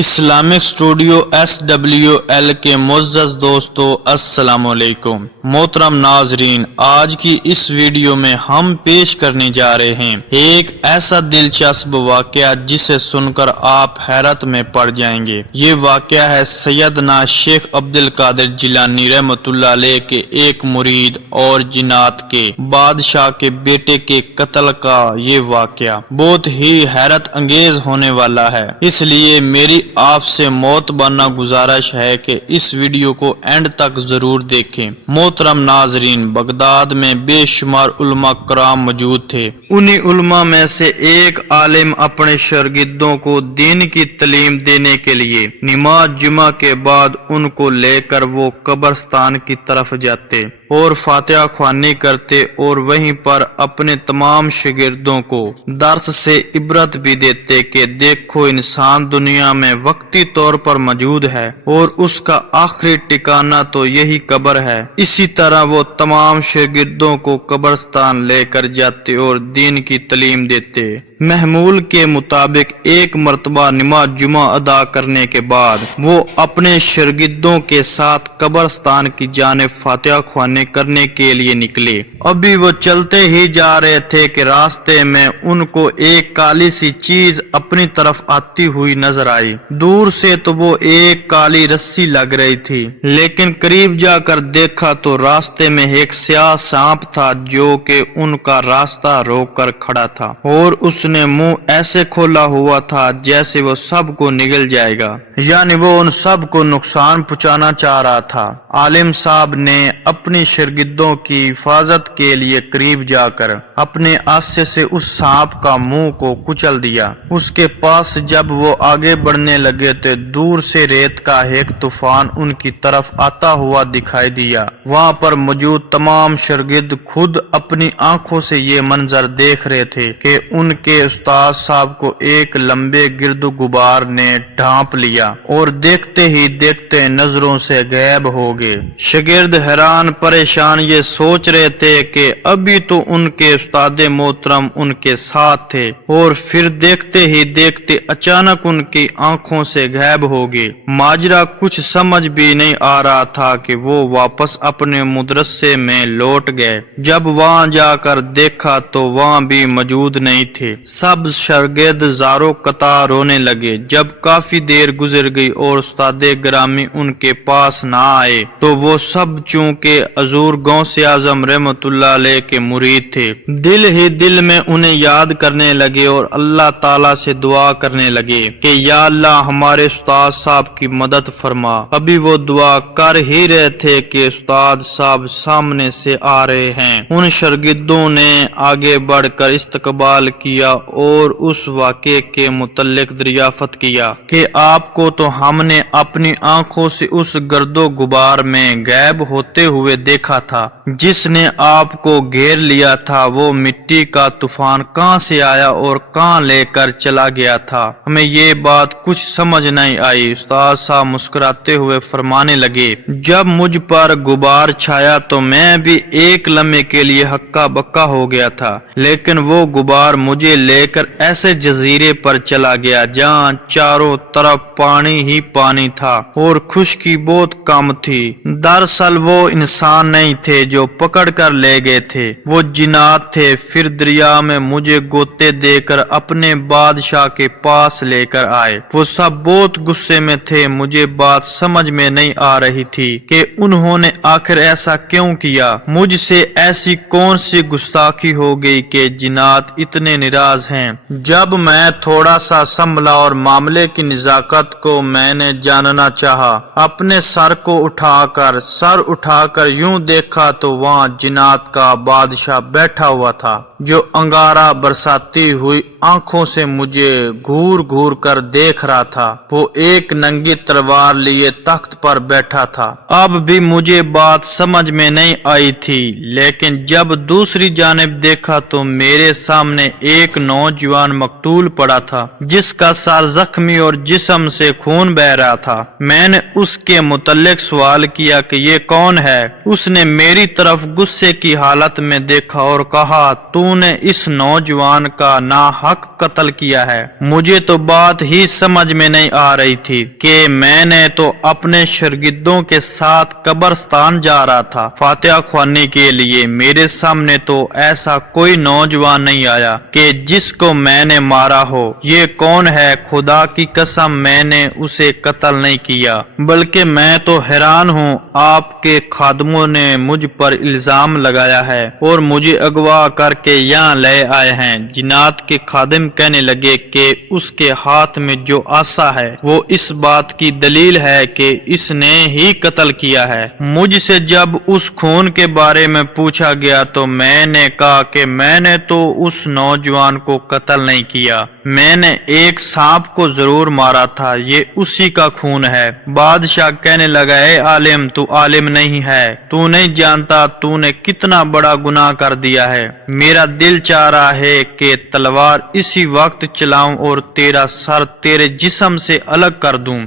Islamic studio SWL کے معزز دوستو السلام علیکم۔ محترم ناظرین، آج کی اس ویڈیو میں ہم پیش کرنے جا رہے ہیں ایک ایسا دلچسپ واقعہ جسے سن کر آپ حیرت میں پڑ جائیں گے۔ یہ واقعہ ہے سیدنا شیخ عبدالقادر جیلانی رحمۃ اللہ علیہ کے ایک مرید اور جنات کے بادشاہ کے بیٹے کے قتل کا۔ یہ واقعہ بہت ہی حیرت انگیز ہونے والا ہے، اس لیے میری آپ سے معتبرانہ گزارش ہے کہ اس ویڈیو کو اینڈ تک ضرور دیکھیں۔ محترم ناظرین، بغداد میں بے شمار علماء کرام موجود تھے۔ انہی علماء میں سے ایک عالم اپنے شاگردوں کو دین کی تعلیم دینے کے لیے نماز جمعہ کے بعد ان کو لے کر وہ قبرستان کی طرف جاتے اور فاتحہ خوانی کرتے اور وہیں پر اپنے تمام شاگردوں کو درس سے عبرت بھی دیتے کہ دیکھو، انسان دنیا میں وقتی طور پر موجود ہے اور اس کا آخری ٹھکانہ تو یہی قبر ہے۔ اسی طرح وہ تمام شاگردوں کو قبرستان لے کر جاتے اور دین کی تعلیم دیتے۔ محمول کے مطابق ایک مرتبہ نماز جمعہ ادا کرنے کے بعد وہ اپنے شاگردوں کے ساتھ قبرستان کی جانب فاتحہ خوانی کرنے کے لیے نکلے۔ ابھی وہ چلتے ہی جا رہے تھے کہ راستے میں ان کو ایک کالی سی چیز اپنی طرف آتی ہوئی نظر آئی۔ دور سے تو وہ ایک کالی رسی لگ رہی تھی، لیکن قریب جا کر دیکھا تو راستے میں ایک سیاہ سانپ تھا جو کہ ان کا راستہ روک کر کھڑا تھا اور اس نے منہ ایسے کھولا ہوا تھا جیسے وہ سب کو نگل جائے گا، یعنی وہ ان سب کو نقصان پہنچانا چاہ رہا تھا۔ عالم صاحب نے اپنی شاگردوں کی حفاظت کے لیے قریب جا کر اپنے آسے سے اس سانپ کا منہ کو کچل دیا۔ اس کے پاس جب وہ آگے بڑھنے لگے تو دور سے ریت کا ایک طوفان ان کی طرف آتا ہوا دکھائی دیا۔ وہاں پر موجود تمام شاگرد خود اپنی آنکھوں سے یہ منظر دیکھ رہے تھے کہ ان کے استاد صاحب کو ایک لمبے گرد و غبار نے ڈھانپ لیا اور دیکھتے ہی دیکھتے نظروں سے غائب ہو گئے۔ شاگرد حیران پریشان یہ سوچ رہے تھے کہ ابھی تو ان کے استاد محترم ان کے ساتھ تھے اور پھر دیکھتے ہی دیکھتے اچانک ان کی آنکھوں سے غائب ہو گئے۔ ماجرا کچھ سمجھ بھی نہیں آ رہا تھا کہ وہ واپس اپنے مدرسے میں لوٹ گئے۔ جب وہاں جا کر دیکھا تو وہاں بھی موجود نہیں تھے۔ سب شاگرد زاروں قطار رونے لگے۔ جب کافی دیر گزر گئی اور استاد گرامی ان کے پاس نہ آئے تو وہ سب چونکہ حضور غوث اعظم رحمۃ اللہ علیہ کے مرید تھے، دل ہی دل میں انہیں یاد کرنے لگے اور اللہ تعالیٰ سے دعا کرنے لگے کہ یا اللہ ہمارے استاد صاحب کی مدد فرما۔ ابھی وہ دعا کر ہی رہے تھے کہ استاد صاحب سامنے سے آ رہے ہیں۔ ان شاگردوں نے آگے بڑھ کر استقبال کیا اور اس واقعے کے متعلق دریافت کیا کہ آپ کو تو ہم نے اپنی آنکھوں سے اس گرد و غبار میں غائب ہوتے ہوئے دیکھا تھا جس نے آپ کو گھیر لیا تھا۔ وہ مٹی کا طوفان کہاں سے آیا اور کہاں لے کر چلا گیا تھا؟ ہمیں یہ بات کچھ سمجھ نہیں آئی۔ استاد صاحب مسکراتے ہوئے فرمانے لگے، جب مجھ پر غبار چھایا تو میں بھی ایک لمحے کے لیے ہکا بکا ہو گیا تھا، لیکن وہ غبار مجھے لے کر ایسے جزیرے پر چلا گیا جہاں چاروں طرف پانی ہی پانی تھا اور خشکی بہت کم تھی۔ دراصل وہ انسان نہیں تھے جو پکڑ کر لے گئے تھے، وہ جنات تھے۔ پھر دریا میں مجھے گوتے دے کر اپنے بادشاہ کے پاس لے کر آئے۔ وہ سب بہت غصے میں تھے۔ مجھے بات سمجھ میں نہیں آ رہی تھی کہ انہوں نے آخر ایسا کیوں کیا۔ مجھ سے ایسی کون سی گستاخی ہو گئی کہ جنات اتنے ناراض ہیں۔ جب میں تھوڑا سا سنبھلا اور معاملے کی نزاکت کو میں نے جاننا چاہا، اپنے سر اٹھا کر یوں دیکھا تو وہاں جنات کا بادشاہ بیٹھا ہوا تھا جو انگارہ برساتی ہوئی آنکھوں سے مجھے گھور گھور کر دیکھ رہا تھا۔ وہ ایک ننگی تلوار لیے تخت پر بیٹھا تھا۔ اب بھی مجھے بات سمجھ میں نہیں آئی تھی، لیکن جب دوسری جانب دیکھا تو میرے سامنے ایک نوجوان مقتول پڑا تھا جس کا سر زخمی اور جسم سے خون بہہ رہا تھا۔ میں نے اس کے متعلق سوال کیا کہ یہ کون ہے؟ اس نے میری طرف غصے کی حالت میں دیکھا اور کہا تو نے اس نوجوان کا ناحق قتل کیا ہے۔ مجھے تو بات ہی سمجھ میں نہیں آ رہی تھی کہ میں نے تو اپنے شاگردوں کے ساتھ قبرستان جا رہا تھا فاتحہ خوانی کے لیے۔ میرے سامنے تو ایسا کوئی نوجوان نہیں آیا کہ جس کو میں نے مارا ہو۔ یہ کون ہے؟ خدا کی قسم میں نے اسے قتل نہیں کیا، بلکہ میں تو حیران ہوں، آپ کے خادموں نے مجھ پر الزام لگایا ہے اور مجھے اغوا کر کے یہاں لے آئے ہیں۔ جنات کے خادم کہنے لگے کہ اس کے ہاتھ میں جو عصا ہے وہ اس بات کی دلیل ہے کہ اس نے ہی قتل کیا ہے۔ مجھ سے جب اس خون کے بارے میں پوچھا گیا تو میں نے کہا کہ میں نے تو اس نوجوان کو قتل نہیں کیا، میں نے ایک سانپ کو ضرور مارا تھا، یہ اسی کا خون ہے۔ بادشاہ کہنے لگا اے عالم، تو عالم نہیں ہے، تو نہیں جانتا تو نے کتنا بڑا گناہ کر دیا ہے۔ میرا دل چاہ رہا ہے کہ تلوار اسی وقت چلاؤں اور تیرا سر تیرے جسم سے الگ کر دوں۔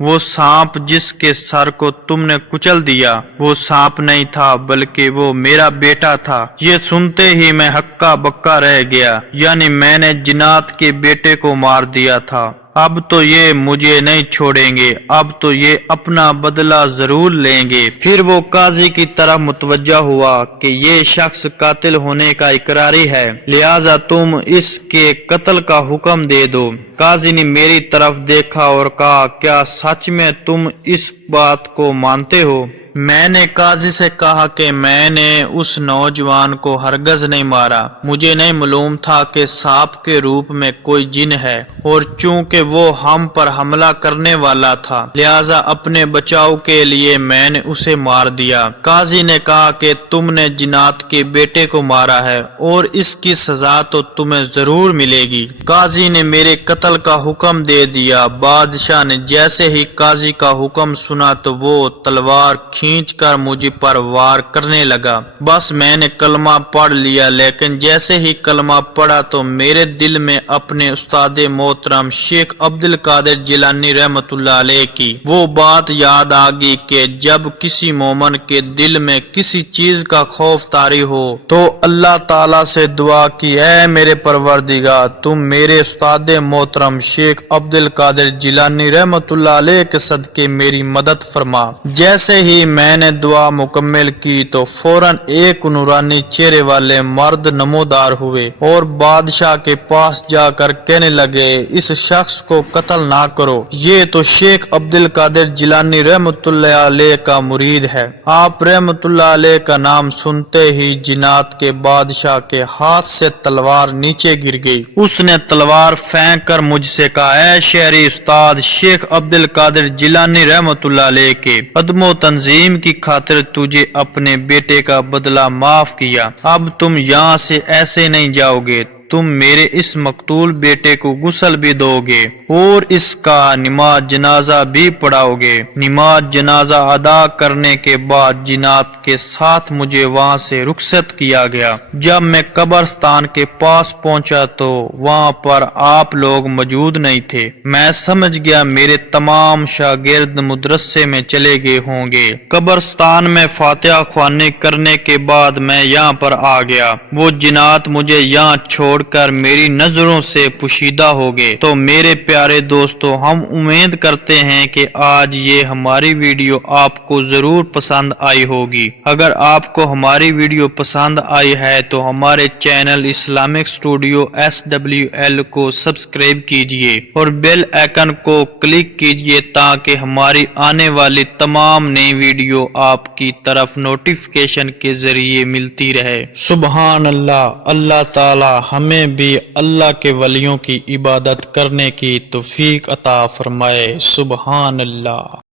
وہ سانپ جس کے سر کو تم نے کچل دیا وہ سانپ نہیں تھا بلکہ وہ میرا بیٹا تھا۔ یہ سنتے ہی میں ہکا بکا رہ گیا، یعنی میں نے جنات کے بیٹے کو مار دیا تھا۔ اب تو یہ مجھے نہیں چھوڑیں گے، اب تو یہ اپنا بدلہ ضرور لیں گے۔ پھر وہ قاضی کی طرف متوجہ ہوا کہ یہ شخص قاتل ہونے کا اقراری ہے، لہذا تم اس کے قتل کا حکم دے دو۔ قاضی نے میری طرف دیکھا اور کہا کیا سچ میں تم اس بات کو مانتے ہو؟ میں نے قاضی سے کہا کہ میں نے اس نوجوان کو ہرگز نہیں مارا، مجھے نہیں معلوم تھا کہ سانپ کے روپ میں کوئی جن ہے، اور چونکہ وہ ہم پر حملہ کرنے والا تھا لہذا اپنے بچاؤ کے لیے میں نے اسے مار دیا۔ قاضی نے کہا کہ تم نے جنات کے بیٹے کو مارا ہے اور اس کی سزا تو تمہیں ضرور ملے گی۔ قاضی نے میرے قتل کا حکم دے دیا۔ بادشاہ نے جیسے ہی قاضی کا حکم سنا تو وہ تلوار کھینچ کر مجھ پر وار کرنے لگا۔ بس میں نے کلمہ پڑھ لیا، لیکن جیسے ہی کلمہ پڑھا تو میرے دل میں اپنے استاد محترم شیخ عبد القادر جیلانی رحمۃ اللہ علیہ کی وہ بات یاد آ گئی کہ جب کسی مومن کے دل میں کسی چیز کا خوف طاری ہو تو اللہ تعالیٰ سے دعا کی اے میرے پروردگار تم میرے استاد محترم شیخ عبد القادر جیلانی رحمۃ اللہ علیہ کے صدقے میری مدد فرما۔ جیسے ہی میں نے دعا مکمل کی تو فوراً ایک نورانی چہرے والے مرد نمودار ہوئے اور بادشاہ کے پاس جا کر کہنے لگے اس شخص کو قتل نہ کرو، یہ تو شیخ عبد القادر جیلانی رحمۃ اللہ علیہ کا مرید ہے۔ آپ رحمۃ اللہ علیہ کا نام سنتے ہی جنات کے بادشاہ کے ہاتھ سے تلوار نیچے گر گئی۔ اس نے تلوار پھینک کر مجھ سے کہا اے شہری استاد شیخ عبد القادر جیلانی رحمۃ اللہ علیہ کے عدم و تنظیم کی خاطر تجھے اپنے بیٹے کا بدلہ معاف کیا، اب تم یہاں سے ایسے نہیں جاؤ گے، تم میرے اس مقتول بیٹے کو غسل بھی دو گے اور اس کا نماز جنازہ بھی پڑھاؤ گے۔ نماز جنازہ ادا کرنے کے بعد جنات کے ساتھ مجھے وہاں سے رخصت کیا گیا۔ جب میں قبرستان کے پاس پہنچا تو وہاں پر آپ لوگ موجود نہیں تھے۔ میں سمجھ گیا میرے تمام شاگرد مدرسے میں چلے گئے ہوں گے۔ قبرستان میں فاتحہ خوانی کرنے کے بعد میں یہاں پر آ گیا۔ وہ جنات مجھے یہاں چھوڑ کر میری نظروں سے پوشیدہ ہو گئے۔ تو میرے پیارے دوستو ہم امید کرتے ہیں کہ آج یہ ہماری ویڈیو آپ کو ضرور پسند آئی ہوگی۔ اگر آپ کو ہماری ویڈیو پسند آئی ہے تو ہمارے چینل اسلامک اسٹوڈیو SWL کو سبسکرائب کیجئے اور بیل آئیکن کو کلک کیجئے تاکہ ہماری آنے والی تمام نئی ویڈیو آپ کی طرف نوٹیفیکیشن کے ذریعے ملتی رہے۔ سبحان اللہ، اللہ تعالی ہمیں بھی اللہ کے ولیوں کی عبادت کرنے کی توفیق عطا فرمائے۔ سبحان اللہ۔